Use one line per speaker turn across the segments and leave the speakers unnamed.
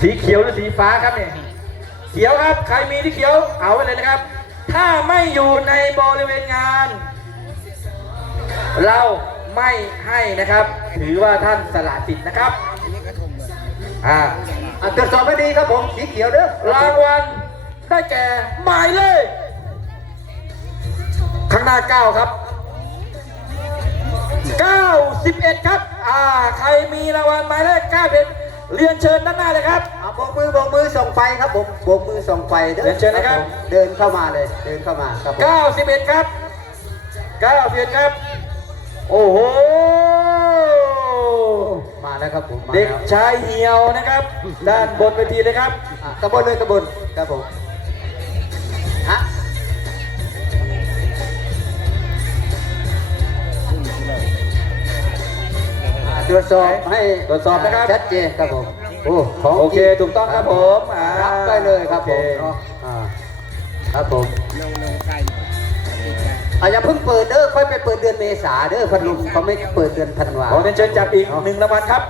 สีเขียวหรือสีฟ้าครับเนี่ยเขียวครับ ใครมีที่เขียวเอาไว้เลยนะครับ ถ้าไม่อยู่ในบริเวณงาน เราไม่ให้นะครับ ถือว่าท่านสละสิทธิ์นะครับอ่า
อะตรวจสอบให้ดีครับผมสีเขียวเด้อ
รางวัลได้แก่หมายเลขข้างหน้า 9 ครับ 91 ครับ อ่า ใครมีรางวัลหมายเลข9 เป็นเรียนเชิญด้านหน้าเลยครับ
อะโบกมือโบกมือส่งไฟครับผมโบกมือส่งไฟเด้อ
เรียนเชิญนะครับ
ผมเดินเข้ามาเลย เดินเข้ามาครับผม
91 ครับ 91 ครับ โอ้โห
มาแล้วครับผมมา
เด็ก
แล้ว
ชายเหี่ยวนะครับ ด้านบนเวทีเลยครับ
อะกระบวนเลยกระบวนครับผม ตรวจสอบให้
ตรวจสอบนะครับ
ชัดเจนครับผมโอ้ของ
โอเค
จริ
ถูกต้องครับผมอ่า
รับได้เลยครับผม
โอเค
เนาะอ่าครับผมอะอย่าเพิ่งเปิดเด้อค่อยไปเปิดเดือนเมษาเด้อพัดลมเขาไม่เปิดเดือนธันวา
ขอเรียนเชิญจับอีกหนึ่งรางวัลครับ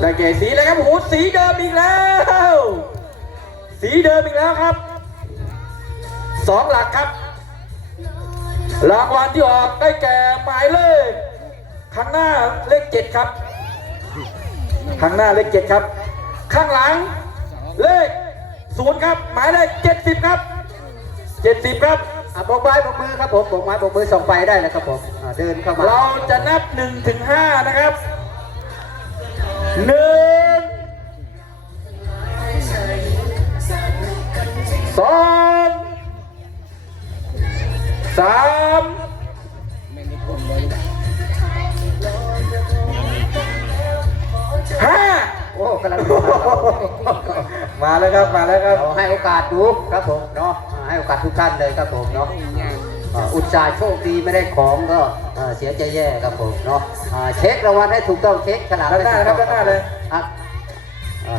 ได้แก่สีอะไรครับโอ้โหสีเดิมอีกแล้ว สีเดิมอีกแล้วครับสองหลักครับ รางวัลที่ออกได้แก่หมายเลขข้างหน้าเลขเจ็ดครับ ข้างหน้าเลขเจ็ดครับ ข้างหลังเลขศูนย์ครับ หมายเลขเจ็ดสิบครับเจ็ดสิบครับ
อะบอกไม้บอกมือครับผมบอกไม้บอกมือส่องไฟได้แล้วครับผมอะเดินเข้ามา
เราจะนับหนึ่งถึงห้านะครับหนึ่ง สามห้า
โอ้กำลัง
มาแล้วครับมาแล้วครับ
เราให้โอกาสดูครับผมเนาะอ่าให้โอกาสทุกท่านเลยครับผมเนาะอ่าอุตส่าห์โชคดีไม่ได้ของก็อ่าเสียใจแย่ครับผมเนาะอ่าเช็ครางวัลให้ถูกต้องเช็คฉลาก
ด้านหน้า
ให้
นะครับ
ถู
ด้ากนหน้าเลย
อะอ่า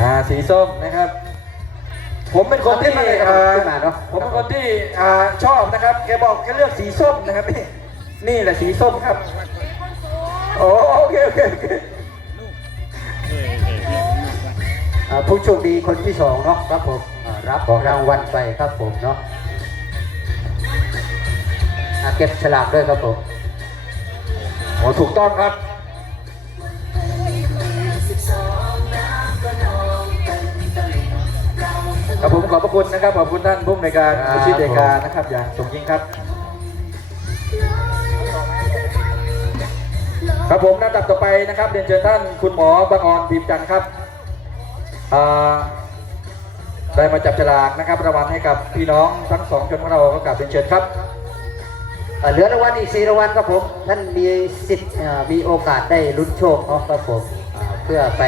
อ่าสีส้มนะครับ ผมเป็นคนที่
ขึ้นมาเลยครับ
อ่า
ขึ้นมาเนาะ
ผมเป็นคนที่อ่าชอบนะครับแกบอกแกเลือกสีส้มนะครับนี่นี่แหละสีส้มครับโอโอเคโอเคโอเค
อ่าผู้โชคดีคนที่สองเนาะครับผมอ่ารับรางวัลไปครับผมเนาะอ่าเก็บฉลากด้วยครับผม
โอ้ถูกต้องครับ ครับผมขอบพระคุณนะครับขอบคุณท่านผู้อำนวยการผู้ชี้เดการนะครับ อย่างสมยิ่งครับ ครับผมลำดับต่อไปนะครับเรียนเชิญท่านคุณหมอบางออนพิมพ์จันทร์ครับอ่าได้มาจับฉลากนะครับรางวัลให้กับพี่น้องทั้งสองชนของเราก็กลับเรียนเชิญครับ
อ่าเหลือรางวัลอีกสี่รางวัลครับผม ท่านมีสิทธิ์อ่ามีโอกาสได้ลุ้นโชคเนาะครับผมอ่าเพื่อไป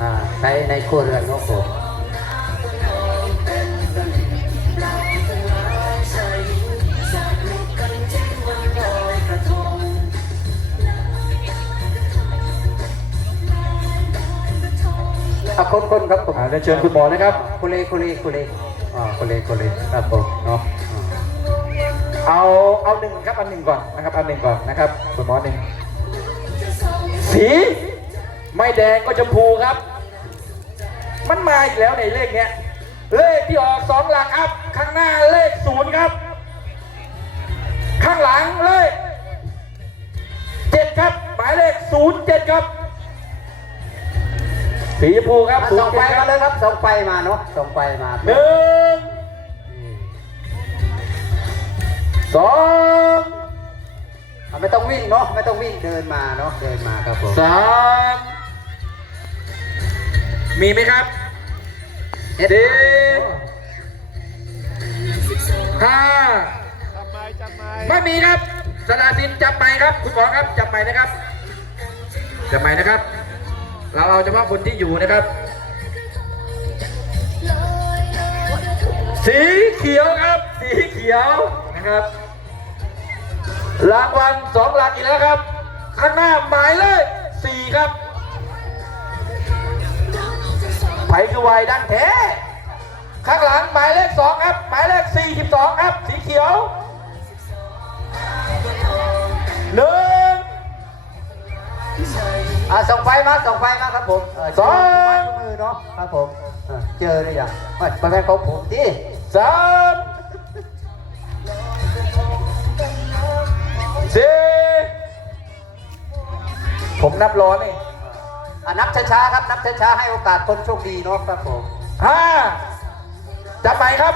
อ่าใช้ในครัวเรือนของผม อะคนคนๆครับผม
อ่าเรียนเชิญคุณหมอนะครับ
คุเลคุเลคุเลอ่าคุเลคุเลครับผมเนาะอ่า
เอาเอาหนึ่งครับเอาหนึ่งก่อนนะครับเอาหนึ่งก่อนนะครับคุณหมอหนึ่งสีไม่แดงก็ชมพูครับ มันมาอีกแล้วในเลขเนี้ยเลขที่ออกสองหลักครับข้างหน้าเลขศูนย์ครับ ข้างหลังเลขเจ็ดครับ หมายเลขศูนย์เจ็ดครับ สีชมพูครับ
อะ
ศูน
ส่อง
ย์
ไฟ
เจ็ดค
มา
รับ
เลยครับส่องไฟมาเนาะส่องไฟมา
หนึ่งสอง
อะไม่ต้องวิ่งเนาะไม่ต้องวิ่งเดินมาเนาะเดินมาครับผม
สามมีไหมครับ
เอ็ด
สี่ห้าไม่มีครับสลาสินจับใหม่ครับ คุณหมอครับจับใหม่นะครับจับใหม่นะครับ เราเอาเฉพาะคนที่อยู่นะครับ สีเขียวครับ สีเขียวนะครับ รางวัลสองหลักอีกแล้วครับ ข้างหน้าหมายเลขสี่ครับไผคือวัยดันแท้ ข้างหลังหมายเลขสองครับ หมายเลขสี่สิบสองครับ สีเขียว
มาส่งไฟมาครับผมเส
อง
ไฟทุกมือเนาะครับผมเออเจอหรือยังไม่ไปแม่ของผมที่
สามสี่ผมนับร้อนนี่
อะนับช้าๆครับนับช้าๆให้โอกาสคนโชคดีเนาะครับผม
ห้าจับไปครับ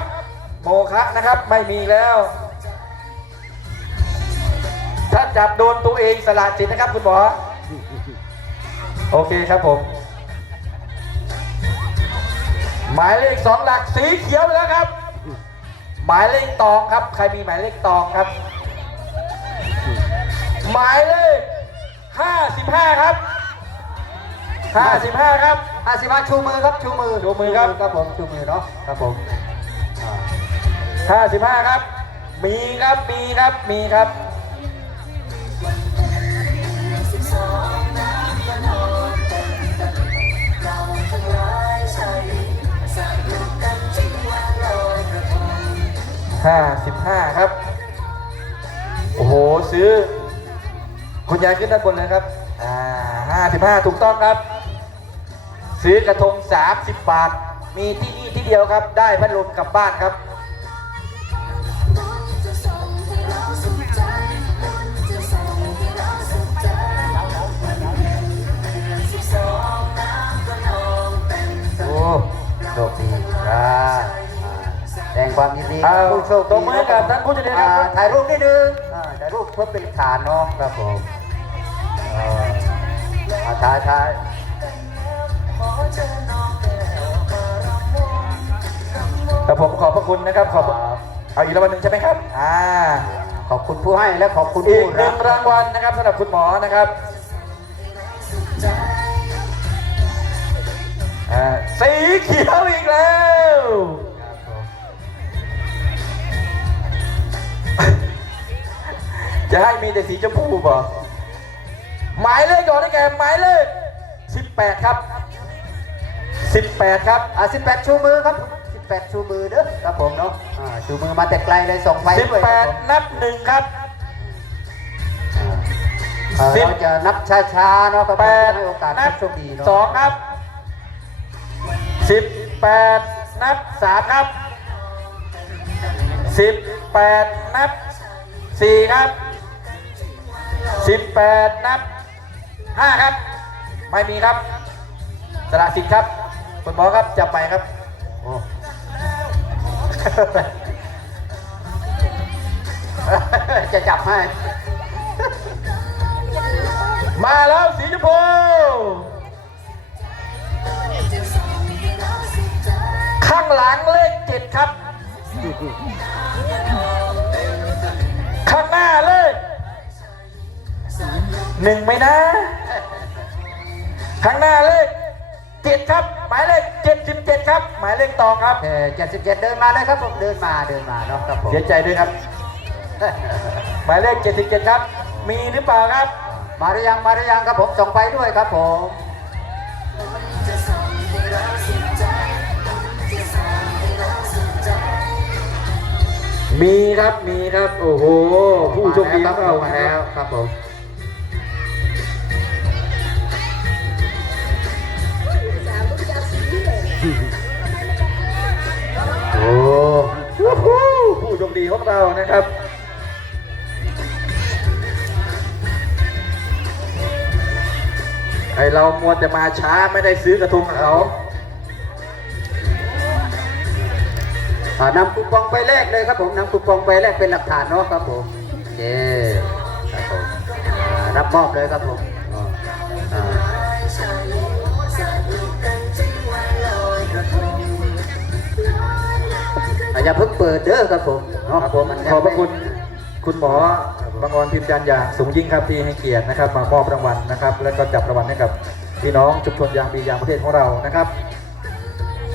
โมคะนะครับไม่มีแล้ว ถ้าจับโดนตัวเองสละจิตนะครับคุณหมอ โอเคครับผม หมายเลขสองหลักสีเขียวไปแล้วครับ หมายเลขตองครับ ใครมีหมายเลขตองครับ หมายเลขห้าสิบห้าครับห้าสิบห้าครับ
อะสิมาชูมือครับชูมือ
ชูมือครับ
ครับผมชูมือเนาะครับผมอ่า
ห้าสิบห้าครับ มีครับมีครับมีครับ ห้าสิบห้าครับ โอ้โห ซื้อ คุณยายขึ้นด้านบนเลยครับ อ่าห้าสิบห้าถูกต้องครับ ซื้อกระทงสามสิบบาท มีที่นี่ที่เดียวครับ ได้พัดลมกลับบ้านครับ เอา
ผู้โชค
ตบ
ดี
มือให้กับท่านผู้โชคดีครับ
อ่าถ่ายรูปนิดนึงอ่าถ่ายรูปเพื่อเป็นฐานเนาะครับผมเอ่ออ่าถ่ายถ่าย
แต่ผมขอบพระคุณนะครับขอบเอาอีกรางวัลหนึ่งใช่ไหมครับ อ่า
ขอบคุณผู้ให้และขอบคุณ
อี
ผู้
กหนึ่งรางวัลนะครับสำหรับคุณหมอนะครับอ่าสีเขียวอีกแล้ว แต่สีชมพูบ่หมายเลขก่อนได้แก่หมายเลข 18 ครับ 18 ครับ
อ่า18 ชูมือครับ 18 ชูมือเด้อครับผมเนาะ อ่า ชูมือมาแต่ไกลเลยส่งไฟด้วยครับผม
18 นับหนึ่งครับ
เอ่อ
สิบ
เราจะนับช้าๆเนาะครับผม
แปด
ให้โอกาส
นับ
ผู้โชคดีเนาะ
สองครับสิบแปดนับสามครับสิบแปดนับสี่ครับ สิบแปดนับห้าครับ ไม่มีครับ สละสิทธิ์ครับคุณหมอครับจับไปครับ
โอ้จะจับให้
มาแล้วสีชมพูข้างหลังเลขเจ็ดครับ ข้างหน้า หนึ่งไหมนะ ข้างหน้าเลขเจ็ดครับ หมายเลขเจ็ดสิบเจ็ดครับ หมายเลขตองครับ
เออ77เดินมาเลยครับผมเดินมาเดินมาเนาะครับผม
เสียใจด้วยครับ หมายเลขเจ็ดสิบเจ็ดครับ มีหรือเปล่าครับ
มาหรือยังมาหรือยังครับผมส่งไปด้วยครับผม
มีครับมีครับ โอ้โห ผู้โชคดีของเรา
มา
ค
แล้
รั
ว
บ
ครับผม
ผู้โชคดีของเรานะครับ ไอเรามัวแต่มาช้าไม่ได้ซื้อกระทงเขา
อ่านำคูปองไปแลกเลยครับผมนำคูปองไปแลกเป็นหลักฐานเนาะครับผมเย้ครับผมอ่รับมอบเลยครับผม อ่าอย่าเพิ่งเปิดเด้อครับผมเนาะ
ครับผม
น
ขอบพระคุณคุณหมอบางออนพิมพ์จันทร์อย่างสูงยิ่งครับที่ให้เกียรตินะครับ มามอบรางวัลนะครับ แล้วก็จับรางวัลให้กับพี่น้องชุมชนยางปียางประเทศของเรานะครับ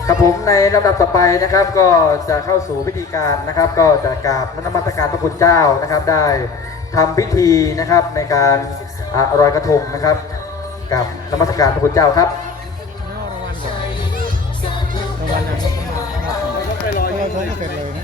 ครับผมในลำดับต่อไปนะครับ ก็จะเข้าสู่พิธีการนะครับ ก็จะกราบนมัสการพระคุณเจ้านะครับ ได้ทำพิธีนะครับในการอ่ารอยกระทงนะครับ กับนมัสการพระคุณเจ้าครับ
ราง